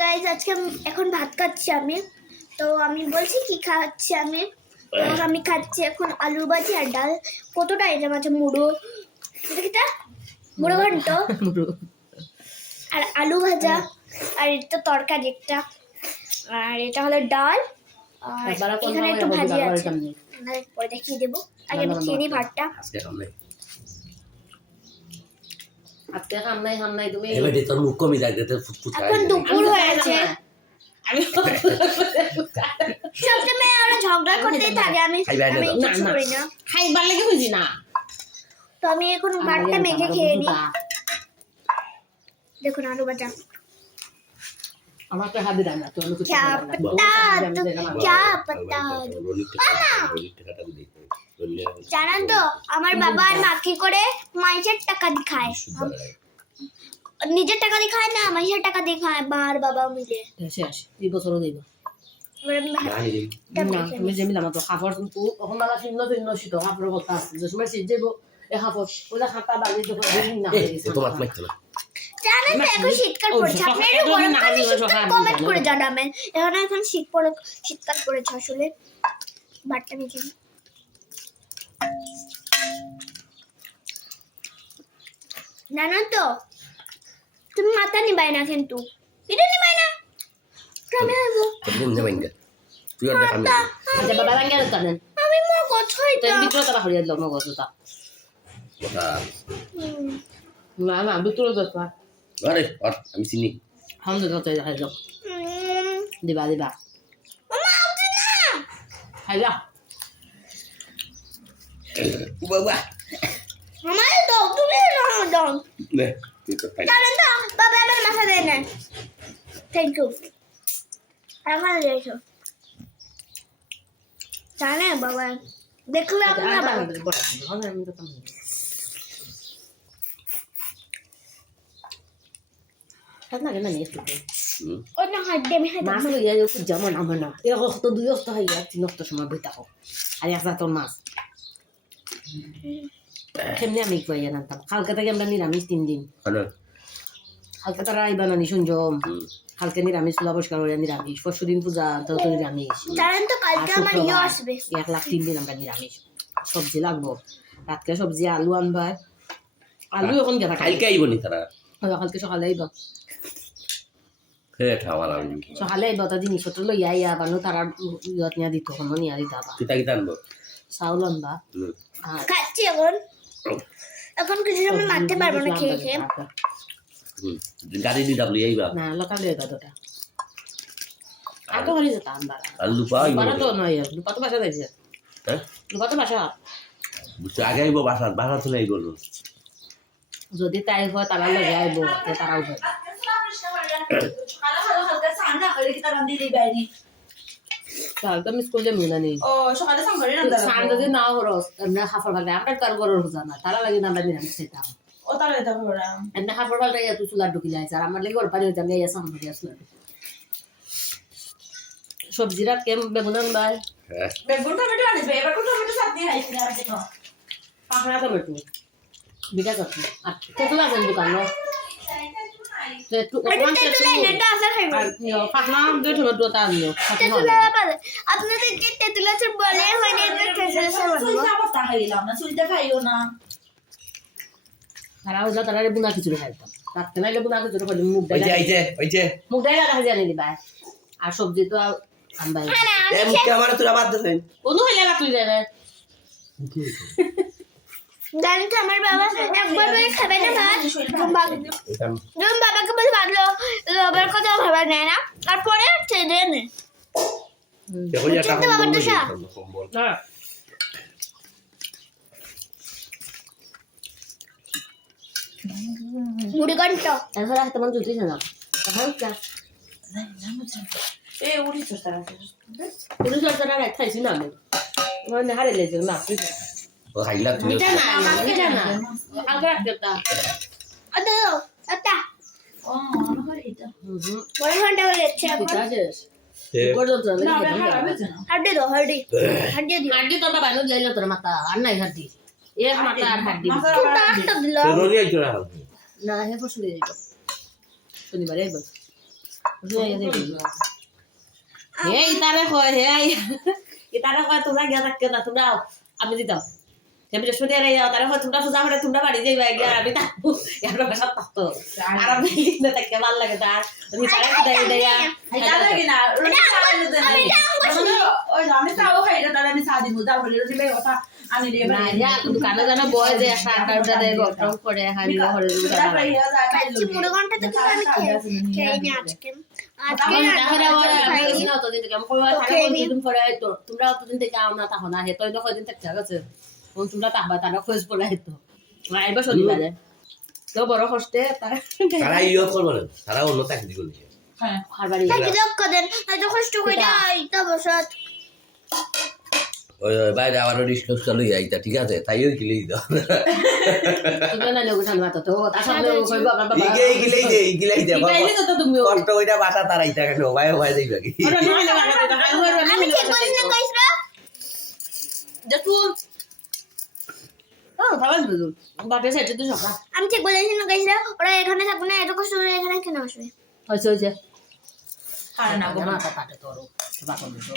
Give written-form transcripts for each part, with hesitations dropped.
Guys আজকে এখন ভাত খাচ্ছি আমি। তো আমি বলছি কি খাচ্ছি আমি। আমি খাচ্ছি এখন আলু ভাজি আর ডাল। কতটা আইটেম আছে, মুড়ো, এটা মুড়ো ঘন্ট আর আলু ভাজা, আর এটা তরকারি একটা, আর এটা হলো ডাল, আর এখানে একটু ভাজি আছে। পরে দেখিয়ে দেবো, আগে আমি খেয়ে নিই ভাতটা। আজকে খাম নাই তুমি এবারে তোর মুখ কমই যায় যেতে ফুটফুট খায় এখন দুপুর হয়েছে। আমি সবসময় ওরা ঝগড়া করতেই থাকে, আমি কিছু করি না, খাইবার লাগে বুঝি না। তো আমি এখন ভাতটা মেখে খেয়ে নিই। দেখুন আলু ভাজা, আমার তো হাবি রান্না তো আমি কিছু क्या पता क्या पता। জানেন তো আমার বাবা আর মা কি করে মাইসের টাকা দিয়ে খায়, নিজের টাকা দিয়ে খায় না, মাইসের টাকা দিয়ে খায় মা আর বাবা মিলে। শেষ এই বছরও দেব না তুমি যে মিলাম তো খাবার কিন্তু ওখান দাদা ভিন্ন শীত খাবারের কথা আছে যে সময় শীত যাবো এই খাবার ওটা খাতা বালি তো না তোমার মাইতো না জানেন তো এখন শীতকাল পড়েছে, আপনারা গরমকালে শীতকাল কমেন্ট করে জানাবেন। এখন শীতকাল পড়েছে আসলে। ভাতটা মেখে নিই। জানো তো তুমি মাথা নিবাই না, কিন্তু এটা নিবাই না আমি হইব তুমি নেবেন না তুই আর দেখাম না আচ্ছা বাবা রাঙ্গা জানেন আমি মোর কথা তো ভিতরে তারা হরিয়া দিল মগজ তা কথা না ভিতরে তো আরে আর আমি চিনি হামদে তো যাই যাও দিবা মামা আউতে না হাইয়া বাবা আমার তো তুমি না দাও নে তুই তো খাই জানেন তো বাবা আমার মাথা দেয় না। Thank you. আমার দিয়েছো জানে বাবা, দেখলে আপনার বাবা না কেন নিয়ে একটু অন্য হাড্ডি আমি হাতে মাছ লইয়া একটু যেমন আমার না এরকম তো 2 হপ্তাহ হইয়া 3 হপ্তাহ সময় বইতা হোক আর এক তোর মাছ কেমনি আমি কইয়া নাম কালকে থেকে আমরা নিরামিষ 3 দিন হ্যালো কালকে তারা আইবা না নিসঞ্জম কালকে নিরামিষ চুলা পরিষ্কার করে নিরামিষ পরশু দিন পূজা তো নিরামিষ জানেন তো কালকে আমার ইয়ে আসবে 1 লাখ 3 দিন আমরা নিরামিষ সবজি লাগবো রাতকে সবজি আলু আনবার আলু এখন গেবা কালকে আইব নি তারা কালকে সকালে আইবা হে খাওয়ার আমি সকালে আইবা তা জিনিসপত্র লইয়া আইয়া বানো তারা ইয়ত নিয়া দিত কোনো নিয়া দিতা বা কিতা কিতা আনবো চাউল আনবা খাচ্ছি এখন কিছু সময় মারতে পারবো না খেয়ে খেয়ে। গাড়ি দি ডাবলি আইবা না লোকালে আইবা তোটা আর তো হরি যেতা আনবা আর লুপা আইব বানা তো নয় লুপা তো বাসা যাইছে হ্যাঁ লুপা তো বাসা বুঝছো আগে আইব বাসা চলে আইব যদি তাই হয় তারা লগে আইব তারাও হয় কাল তো স্কুল যে মিলা নেই সকালে সামনে রান্না সান যদি না হরস এমনি হাফর ভালে আমরা কার গরর হজা না তারা লাগে না আমরা নিরামিষ খেতাম ও তাহলে এটা ভরা এমনি হাফর ভালে তুই চুলা ঢুকি যাইছ আর আমার লাগে ওর পানি হইতাম গাইয়া সামনে দিয়া চুলা সবজি রাত কেম বেগুন আনবাই হ্যাঁ বেগুন টমেটো আনিস এবার কোন টমেটো চাটনি খাইছি না আজকে তো পাখনা টমেটো বিটা চাটনি আর তেতুলা আছেন দোকান নো পাখনা দুই টমেটো তা আনিও আপনাদেরকে তেঁতুল আচার বলে হয়নি, সুইটা বস্তা খাইলাম না সুইটা খাইও না তারা হইলা তারা বুনা খিচুড়ি খাইতাম রাখতে নাইলে বুনা খিচুড়ি খাইলে মুগ ডাল ওইছে মুগ ডাল রাখা জানি দিবা আর সবজি তো আনবাই এ মুখে আমার তোরা বাদ দে কোনো হইলে রাখলি যায় না জানেন তো আমার বাবা একবার খাবে না ভাত, যখন বাবাকে বলে ভাবলো বাবার কথা ভাবা নেয় না, তারপরে ছেড়ে নেয়। দেখো যা বুঝছেন তো বাবার দশা? না মুড়ি ঘন্ট এখন রাখতে মন জুতিস না এখন যা এ উড়ি চস্তা পুরো সরকার রাখ খাইছি না আমি মানে হারে লেজে না ও খাইলা তুমি মিটা না আগে রাখতে তা আদো আটা ও আমার এটা বড় ঘন্টা হয়ে যাচ্ছে এখন। ঠিক আছে গড় তো না আমরা খাবে না হাড্ডি দাও হাড্ডি দিও। হাড্ডি তো বাবা নো যাইলো তোর মাথা আর নাই হাড্ডি এক মাথা আর হাড্ডি ছোটা আটটা দিল। রনি আইতো না না হে ফসলে যাইতো শনিবারে আইব ইতারে কয় হে ইতারে কয় তোমরা গিয়া থাকতে না তোমরা আমি দিতাম আমি শুনে রে তারা কয় তোমরা পূজা করে তোমরা বাড়ি যাইবা গিয়া আমি থাকবো এর ভাষা থাকতো আর আমি না থাকতে ভালো লাগে তার ইতারে দেয় দেয়া এটা লাগে না রুটি খাওয়ালে দেন ওই আমি তাও খাই না তাহলে আমি সাদি মুজা বলে রুটি বে কথা আমি দিয়ে না ইয়া দোকানে জানা বয় যে সাতটা দেয় গরম করে হানি ঘরে দুটা খাচ্ছি মুড়ো ঘন্টা তো কিন্তু আমি খেয়ে আজকে না তো দিন আমি কই আর দিন পরে তো তোমরা অতদিন থেকে আও না তখন না হে তো ইনো কয়দিন থেকে গেছে কোন তোমরা তাহবা তারা খোঁজ পড়া হতো আইবা শনিবারে তো বড় কষ্টে তারা ইয়ে করবো না তারা অন্য চাকরি করছে হ্যাঁ খাবারই লক্ষ্য দেন হয়তো কষ্ট করে আইতা বসত ওই বাইরে আবার ডিসকাস চালু আইতা ঠিক আছে তাইও গিলেই দাও তুমি না লোক সামনে তো আসলে কইব আমার বাবা গিলেই দে ইগাইলে তো তুমি কষ্ট কইরা বাসা তারাইতা কেন ভাই ভাই যাইবা কি আমি ঠিক বলিস না গাইসরা দেখো ভালো বুঝো বাপে সেটা তো সকা আমি ঠিক বলিস না গাইসরা ওরা এখানে থাকবে না এত কষ্ট করে এখানে কেন আসবে হইছে খায় না গো না তো পাটে তোর বাবা বুঝো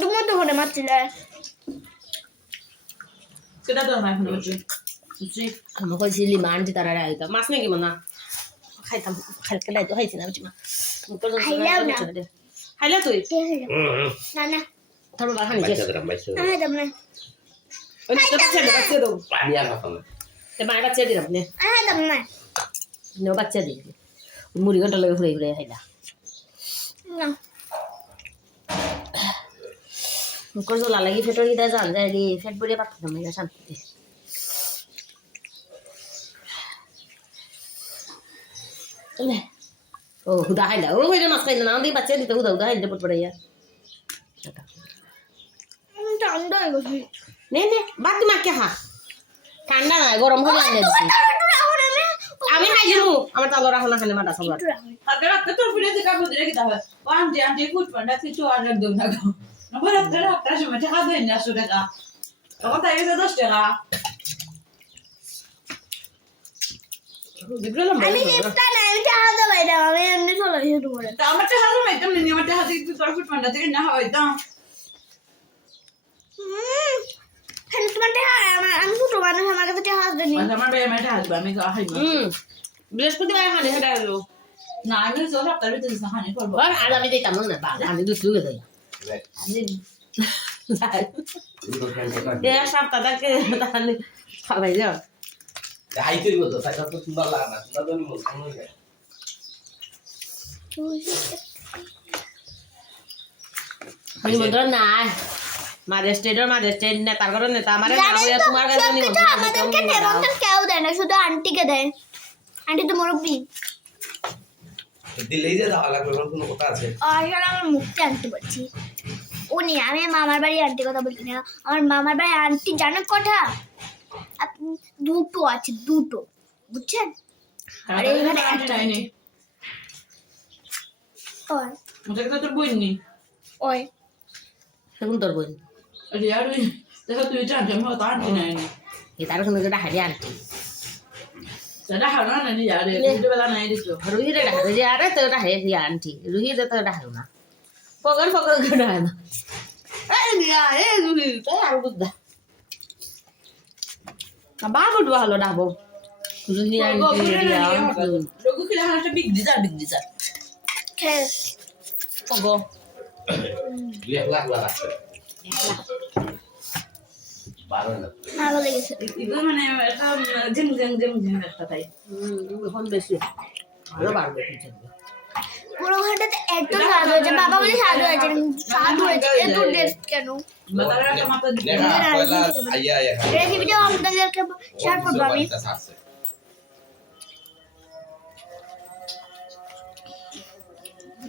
তুমি তো করে মারছিলে সেটা তো আমার এখন হচ্ছে তুই আমি কইছিলি মানজি তারা আইতা মাছ নাকি মনা খাইতাম খালকে লাইতো খাইছি না বুঝি না খাইলা তুই না না তোর বাবা খানি গেছে আমি দাম না ওই তো বাচ্চা দাও পানি আর কথা না তে মায়ের বাচ্চা দিলাম নে আমি দাম না নো বাচ্চা দিই মুড়ি ঘন্টা লাগে ঘুরে ঘুরে খাইলা না মুখর জ্বলা লাগি ফেটর গিতা জান যায় রে ফেট বড়ে পাত খাম না শান্তি ও হুদা খাইলা ও কইরা মাছ খাইলা না দি বাচ্চা দিতে হুদা হুদা খাইলা পট পড়াইয়া ঠান্ডা হয়ে গেছে নে নে বাদ দি মার কে খা ঠান্ডা না গরম হলে আনে দিছি আমি খাই যাবো আমার তালরা হনা খানে মাটা সবার হাতে রাখতে তোর ফিরে দিকা বুঝরে কি তাহলে আন্টি আন্টি ফুট পান্ডা কিছু আর একদম না গো আমার রাখতে রাখতে সময় টাকা দেন না 100 টাকা তখন তাই গেছে 10 টাকা দিবলাম আমি নিস্তা না আমি টাকা দাও এটা আমি এমনি চলে যেতে পারে তা আমার টাকা তো মেতাম নি আমার টাকা দিয়ে তোর ফুট পান্ডা থেকে না হইতাম হ্যাঁ তোমার টাকা আমি ছোট মানুষ আমার কাছে টাকা দেনি আমার ভাই আমার টাকা দিবা আমি খাইব বৃহস্পতিবার খানে হেডা গেল না আমি তো সপ্তাহে দিতে না খানি করব আর আজ আমি দিতাম না বা আমি দুসু গেছে এ সপ্তাহ থেকে তাহলে খাবাই যাও হাইতে দিব তো সাইকেল তো সুন্দর লাগে না সুন্দর তো মন হয়ে যায় আমি বন্ধুরা না মাদ্রাস্টেডর মাদ্রাস্টেড না তার কারণে নেতা আমারে না হইয়া তোমার কাছে নি আমাদেরকে নেমন্তন্ন কেউ দেয় না শুধু আন্টিকে দেয় আন্টি তো মুরব্বি দিলেই যে যাওয়া লাগবে কোনো কথা আছে আর আমার মুখতে আন্টি বলছি উনি আমি মামার বাড়ি আন্টি কথা বলছি না আমার মামার বাড়ি আন্টি জানেন কথা দুটো আছে দুটো বুঝছেন আর এখানে একটা আন্টি ওই মুঝে তো তোর বই নি ওই সেগুন তোর বোন রিয়া রুই দেখো তুই জানতে আমি তো আন্টি নাই এ তার সঙ্গে যেটা হারিয়ে আনটি সেটা হারা না নি যারে ভিডিও বেলা নাই দিছো রুহি রে ডাকে যে আরে তো এটা হারিয়ে আনটি রুহি রে তো এটা হারু না পগন পগন করে না এই নিয়া এই রুহি তাই আর বুদ্ধা বাবা দুয়া হলো ডাবো রুহি আনটি রিয়া লোগো কি লাহাটা বিগ ডিজার খেয়ে পগো 1 লাখ লাগাচ্ছে 12 লাখ ভালো লেগেছে ಇದು ಮನೆ ಜಿಮ್ একটা তাই এখন বেশি ভালো বাড়বে পুরো ঘরটাতে এত স্বাদ হয়েছে বাবা বলে স্বাদ হয়েছে স্বাদ হয়েছে এত টেস্ট কেন বাতারা টমাটো দিতে পয়লা আইয়া আইয়া রেসিপিটা আপনাদেরকে শেয়ার করবো আমি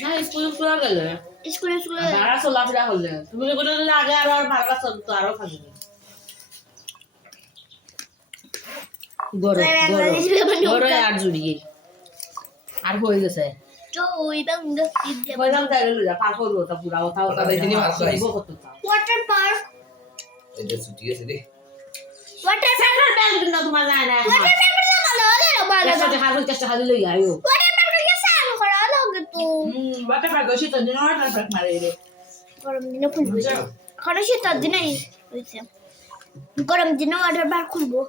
না স্কুল পুরো গেলে স্কুলে ভাড়া চলাফেরা হলে তুমি বলে আগে আর ভাড়া চলতো আরো খাবি গরম গরম আর জুড়িয়ে আর হয়ে গেছে কইলাম তাই লইলা পার করবো তা পুরা কথা কথা দিনে মারব কত তা ওয়াটার পার্ক এটা ছুটি আছে রে ওয়াটার সেন্ট্রাল ব্যাংক কিন্তু তোমার যায় না পার্ক না ভালো লাগে একশো টাকা 50 টাকা লই আইও ওয়াটার পার্কে গিয়ে স্নান করা লাগে তো ওয়াটার পার্ক শীতের দিনে ওয়াটার পার্ক মারে রে গরম দিনে খুলবো এখন শীতের দিনেই হয়েছে গরম দিনে ওয়াটার পার্ক খুলবো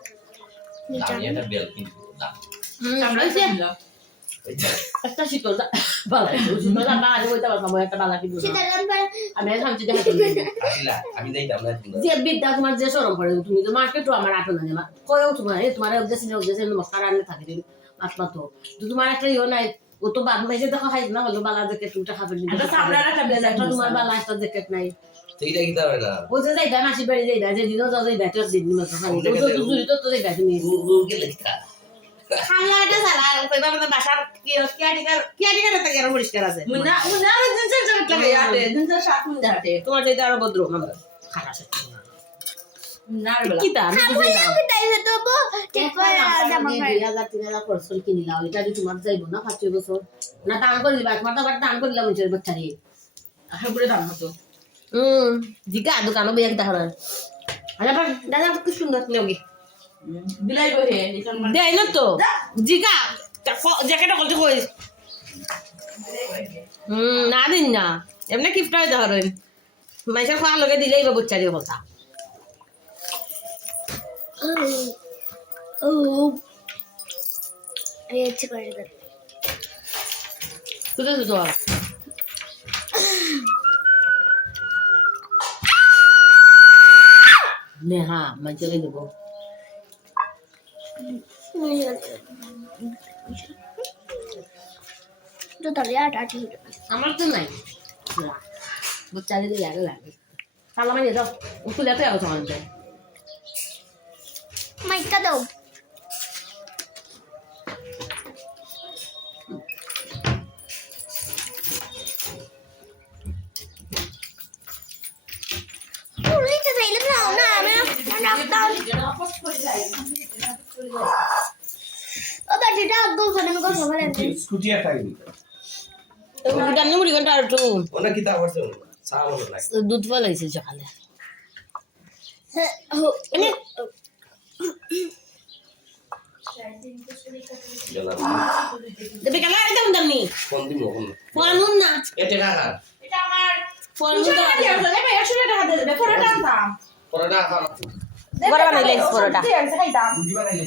নিচে আমি একটা বেল কিনবো না আমরা হইছে ছিলাম একটা শীতল বালা শীতল বালা হইতে পারবো একটা বালা কি বলবো শীতের দিন আমি ভাবছি দেখা আসিলা আমি যাইতাম না তোমরা যে বিদ্যা তোমার যে সরম করে তুমি তো মার্কেটও আমার আটো না জামা কয়ও তোমার উদ্দেশ্যে মস্কার আনলে থাকে দিন মাত্রা তো তোমার একটা ইয়ে নাই ও তো বাদ মাইজে দেখো খাই না হলো বালা জ্যাকেট তুমি খাবে একটা চামড়ার একটা ব্লেজার তোমার বালা একটা জ্যাকেট নাই সেইটা কি তার না ও যে যাইবা মাসি বাড়ি যাইবা যে দিনও যাও যাইবা তোর দিন মতো খাই তো জুরি তো যাইবা তুমি গুগল লেখা খালা এটা সালা কইবা মানে বাসার কি আটিকার একটা গের পরিষ্কার আছে মুন্না আর জিন্সের জ্যাকেট লাগে আটে জিন্সের শার্ট মুন্না হাটে তোমার চাইতে আরো ভদ্র আমরা খারাপ আছে না রে বলা কি তা আমি বুঝি না আমি তাই তো ঠিক করে জামা পাই 2000-3000 খরচ করে কিনিলাম এটা যদি তোমার যাইব না 5 বছর না দান করে দিবা তোমার তো আবার দান করে দিলাম নিজের বাচ্চারে হাবুরে দাম হতো জিগা দোকানও বেগ দাহরা আরে বাবা দাদা খুব সুন্দর লাগি বিলাই বহে নিকন মানে দেই না তো জিগা জ্যাকেট কত কই না দিন না এমনি গিফট হয় ধরেন মাইসের খাওয়া লগে দিলেই বা বাচ্চারে বলতা ও এই হচ্ছে করে দেব তুই তো নেহা মাইসের দেব তো তাহলে আটি আমার তো নাই বাচ্চারে দিয়ে আগে লাগে তাহলে মানে দাও তুলে তো আছো আমাদের মাইকা দাও উড়িতে চাইলে না না আমি রাখতাম ও বাটিটা আগে ওখানে আমি কথা বলে স্কুটি একটা দিতে জানি মুড়ি ঘন্টা আর একটু ওনা কি তা করছে চা মনে নাই দুধ ফলাইছে সকালে জানা দেবে কেন একদম দামি কোন দিন কোন ফোনুন না এটা কাকা এটা আমার ফোনুন পুজো লাগে আসলে ভাই 100 টাকা দেবে পরে টানতাম পরোটা খাওয়া বড় বানাইলে পরোটা খাইতাম রুটি বানাইলে